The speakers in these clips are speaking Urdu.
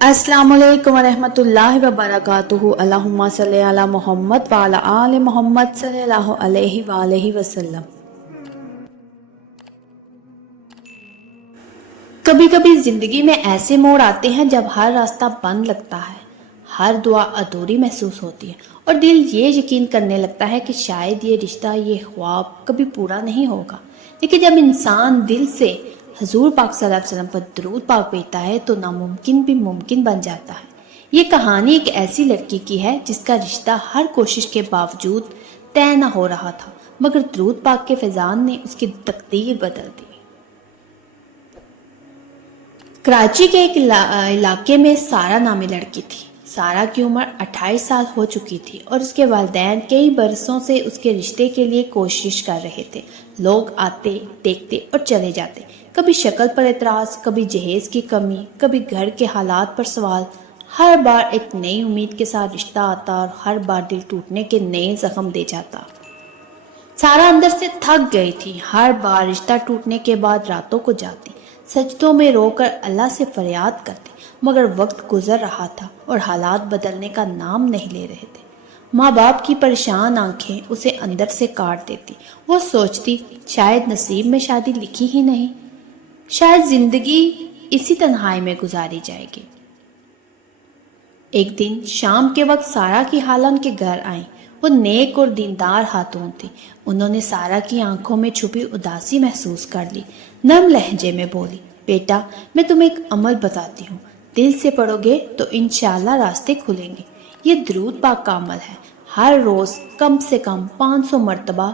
السلام علیکم ورحمۃ اللہ وبرکاتہ۔ اللہم صلی علی محمد وعلی آل محمد صلی اللہ علیہ وآلہ وسلم۔ کبھی کبھی زندگی میں ایسے موڑ آتے ہیں جب ہر راستہ بند لگتا ہے، ہر دعا ادھوری محسوس ہوتی ہے اور دل یہ یقین کرنے لگتا ہے کہ شاید یہ رشتہ، یہ خواب کبھی پورا نہیں ہوگا۔ لیکن جب انسان دل سے حضور پاک صلی اللہ علیہ وسلم پر درود پاک بھیجتا ہے تو ناممکن بھی ممکن بن جاتا ہے۔ یہ کہانی ایک ایسی لڑکی کی ہے جس کا رشتہ ہر کوشش کے باوجود طے نہ ہو رہا تھا، مگر درود پاک کے فیضان نے اس کی تقدیر بدل دی۔ کراچی کے ایک علاقے میں سارہ نامی لڑکی تھی۔ سارہ کی عمر 28 سال ہو چکی تھی اور اس کے والدین کئی برسوں سے اس کے رشتے کے لیے کوشش کر رہے تھے۔ لوگ آتے، دیکھتے اور چلے جاتے، کبھی شکل پر اعتراض، کبھی جہیز کی کمی، کبھی گھر کے حالات پر سوال۔ ہر بار ایک نئی امید کے ساتھ رشتہ آتا اور ہر بار دل ٹوٹنے کے نئے زخم دے جاتا۔ سارہ اندر سے تھک گئی تھی۔ ہر بار رشتہ ٹوٹنے کے بعد راتوں کو جاتی، سجدوں میں رو کر اللہ سے فریاد کرتی، مگر وقت گزر رہا تھا اور حالات بدلنے کا نام نہیں لے رہے تھے۔ ماں باپ کی پریشان آنکھیں اسے اندر سے کاٹ دیتی۔ وہ سوچتی شاید نصیب میں شادی لکھی ہی نہیں، شاید زندگی اسی تنہائی میں گزاری جائے گی۔ ایک دن شام کے وقت سارہ کی خالہ ان کے گھر آئیں۔ وہ نیک اور دیندار خاتون تھی۔ انہوں نے سارہ کی آنکھوں میں چھپی اداسی محسوس کر لی۔ نرم لہجے میں بولی، بیٹا میں تمہیں ایک عمل بتاتی ہوں، دل سے پڑھو گے تو انشاءاللہ راستے کھلیں گے۔ یہ درود پاک کا عمل ہے۔ ہر روز کم سے کم 500 مرتبہ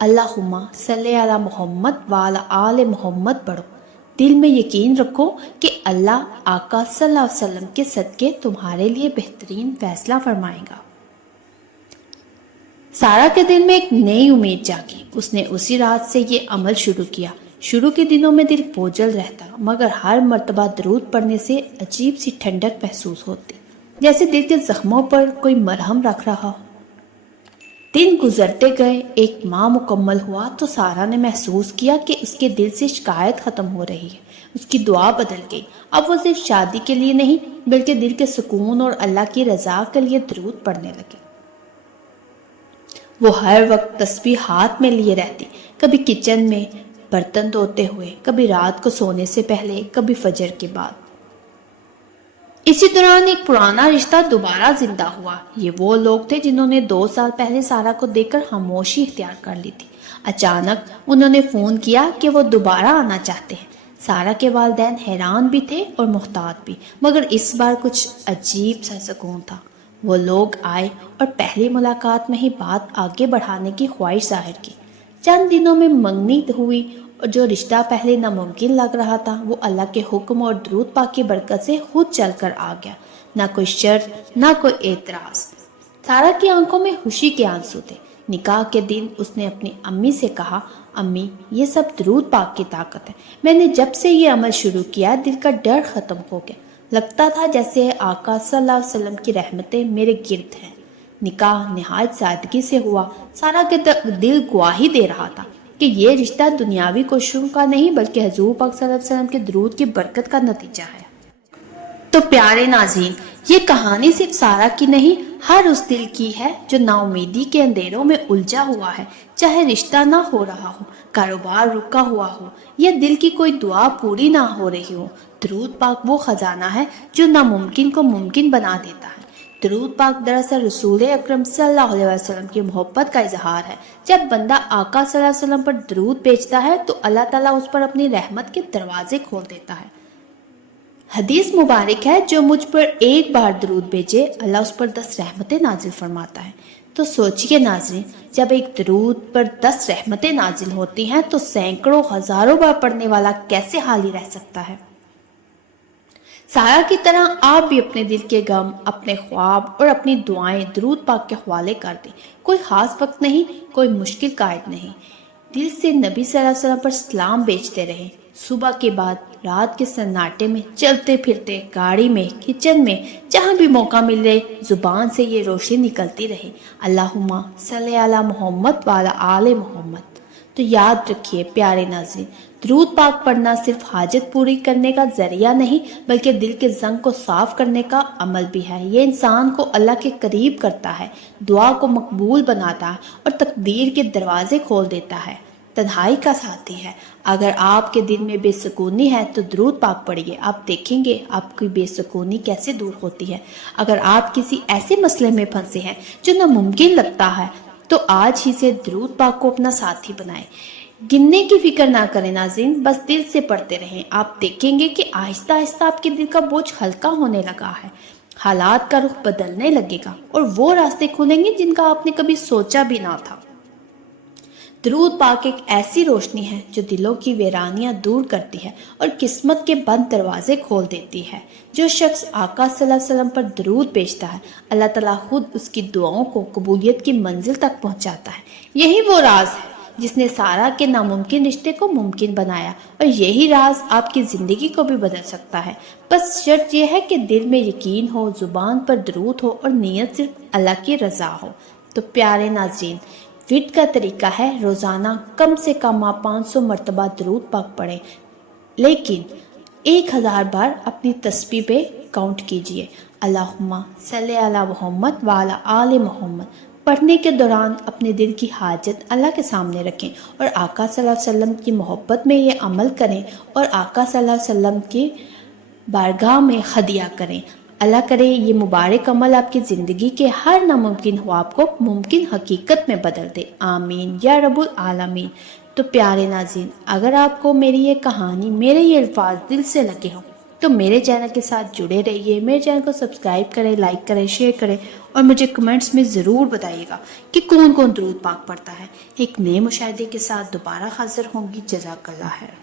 اللہم صلی علی محمد وعلی آل محمد پڑھو۔ دل میں یقین رکھو کہ اللہ آقا صلی اللہ علیہ وسلم کے صدقے تمہارے لیے بہترین فیصلہ فرمائے گا۔ سارہ کے دل میں ایک نئی امید جاگی۔ اس نے اسی رات سے یہ عمل شروع کیا۔ شروع کے دنوں میں دل بوجھل رہتا، مگر ہر مرتبہ درود پڑھنے سے عجیب سی ٹھنڈک محسوس ہوتی، جیسے دل کے زخموں پر کوئی مرہم رکھ رہا ہو۔ دن گزرتے گئے، ایک ماہ مکمل ہوا تو سارہ نے محسوس کیا کہ اس کے دل سے شکایت ختم ہو رہی ہے۔ اس کی دعا بدل گئی۔ اب وہ صرف شادی کے لیے نہیں بلکہ دل کے سکون اور اللہ کی رضا کے لیے درود پڑھنے لگے۔ وہ ہر وقت تسبیح ہاتھ میں لیے رہتی، کبھی کچن میں برتن دھوتے ہوئے، کبھی رات کو سونے سے پہلے، کبھی فجر کے بعد۔ اسی دوران ایک پرانا رشتہ دوبارہ زندہ ہوا۔ یہ وہ لوگ تھے جنہوں نے 2 سال پہلے سارہ کو دیکھ کر خاموشی اختیار کر لی تھی۔ اچانک انہوں نے فون کیا کہ وہ دوبارہ آنا چاہتے ہیں۔ سارہ کے والدین حیران بھی تھے اور محتاط بھی، مگر اس بار کچھ عجیب سا سکون تھا۔ وہ لوگ آئے اور پہلی ملاقات میں ہی بات آگے بڑھانے کی خواہش ظاہر کی۔ چند دنوں میں منگنی ہوئی اور جو رشتہ پہلے ناممکن لگ رہا تھا وہ اللہ کے حکم اور درود پاک کی برکت سے خود چل کر آ گیا۔ نہ کوئی شرط، نہ کوئی اعتراض۔ سارہ کی آنکھوں میں خوشی کے آنسو تھے۔ نکاح کے دن اس نے اپنی امی سے کہا، امی یہ سب درود پاک کی طاقت ہے۔ میں نے جب سے یہ عمل شروع کیا دل کا ڈر ختم ہو گیا، لگتا تھا جیسے آقا صلی اللہ علیہ وسلم کی رحمتیں میرے گرد ہیں۔ نکاح نہایت سادگی سے ہوا۔ سارہ کے دل گواہی دے رہا تھا کہ یہ رشتہ دنیاوی کوششوں کا نہیں بلکہ حضور پاک صلی اللہ علیہ وسلم کے درود کی برکت کا نتیجہ ہے۔ تو پیارے ناظرین، یہ کہانی صرف سارہ کی نہیں، ہر اس دل کی ہے جو نا امیدی کے اندھیروں میں الجھا ہوا ہے، چاہے رشتہ نہ ہو رہا ہو، کاروبار رکا ہوا ہو یا دل کی کوئی دعا پوری نہ ہو رہی ہو۔ درود پاک وہ خزانہ ہے جو ناممکن کو ممکن بنا دیتا ہے۔ درود پاک دراصل رسول اکرم صلی اللہ علیہ وسلم کی محبت کا اظہار ہے۔ جب بندہ آقا صلی اللہ علیہ وسلم پر درود بھیجتا ہے تو اللہ تعالیٰ اس پر اپنی رحمت کے دروازے کھول دیتا ہے۔ حدیث مبارک ہے، جو مجھ پر ایک بار درود بھیجے اللہ اس پر 10 رحمتیں نازل فرماتا ہے۔ تو سوچئے ناظرین، جب ایک درود پر 10 رحمتیں نازل ہوتی ہیں تو سینکڑوں ہزاروں بار پڑھنے والا کیسے حالی رہ سکتا ہے۔ سارہ کی طرح آپ بھی اپنے دل کے غم، اپنے خواب اور اپنی دعائیں درود پاک کے حوالے کر دیں۔ کوئی خاص وقت نہیں، کوئی مشکل قائد نہیں، دل سے نبی صلی اللہ علیہ وسلم پر سلام بھیجتے رہیں۔ صبح کے بعد رات کے سناٹے میں، چلتے پھرتے، گاڑی میں، کچن میں، جہاں بھی موقع ملے زبان سے یہ روشنی نکلتی رہے، اللہم صلی علی محمد وعلی آل محمد۔ تو یاد رکھیے پیارے ناظرین، درود پاک پڑھنا صرف حاجت پوری کرنے کا ذریعہ نہیں بلکہ دل کے زنگ کو صاف کرنے کا عمل بھی ہے۔ یہ انسان کو اللہ کے قریب کرتا ہے، دعا کو مقبول بناتا ہے اور تقدیر کے دروازے کھول دیتا ہے۔ تنہائی کا ساتھی ہے۔ اگر آپ کے دل میں بے سکونی ہے تو درود پاک پڑھیے، آپ دیکھیں گے آپ کی بے سکونی کیسے دور ہوتی ہے۔ اگر آپ کسی ایسے مسئلے میں پھنسے ہیں جو ناممکن لگتا ہے تو آج ہی سے درود پاک کو اپنا ساتھی بنائیں۔ گننے کی فکر نہ کریں ناظرین، بس دل سے پڑھتے رہیں۔ آپ دیکھیں گے کہ آہستہ آہستہ آپ کے دل کا بوجھ ہلکا ہونے لگا ہے، حالات کا رخ بدلنے لگے گا اور وہ راستے کھلیں گے جن کا آپ نے کبھی سوچا بھی نہ تھا۔ درود پاک ایک ایسی روشنی ہے جو دلوں کی ویرانیاں دور کرتی ہے اور قسمت کے بند دروازے کھول دیتی ہے۔ جو شخص آقا صلی اللہ علیہ وسلم پر درود بھیجتا ہے، اللہ تعالیٰ خود اس کی دعاؤں کو قبولیت کی منزل تک پہنچاتا ہے۔ یہی وہ راز ہے جس نے سارا کے ناممکن رشتے کو ممکن بنایا، اور یہی راز آپ کی زندگی کو بھی بدل سکتا ہے۔ بس شرط یہ ہے کہ دل میں یقین ہو، زبان پر درود ہو اور نیت صرف اللہ کی رضا ہو۔ تو پیارے ناظرین، ورد کا طریقہ ہے روزانہ کم سے کم آپ 500 مرتبہ درود پاک پڑھیں، لیکن 1000 بار اپنی تسبیح پہ کاؤنٹ کیجئے۔ اللہم صلی علی محمد وعلی آل محمد پڑھنے کے دوران اپنے دل کی حاجت اللہ کے سامنے رکھیں اور آقا صلی اللہ علیہ وسلم کی محبت میں یہ عمل کریں اور آقا صلی اللہ علیہ وسلم کی بارگاہ میں ہدیہ کریں۔ اللہ کرے یہ مبارک عمل آپ کی زندگی کے ہر ناممکن خواب کو ممکن حقیقت میں بدل دے، آمین یا رب العالمین۔ تو پیارے ناظرین، اگر آپ کو میری یہ کہانی، میرے یہ الفاظ دل سے لگے ہوں تو میرے چینل کے ساتھ جڑے رہیے، میرے چینل کو سبسکرائب کریں، لائک کریں، شیئر کریں اور مجھے کمنٹس میں ضرور بتائیے گا کہ کون کون درود پاک پڑھتا ہے۔ ایک نئے مشاہدے کے ساتھ دوبارہ حاضر ہوں گی۔ جزاک اللہ خیر۔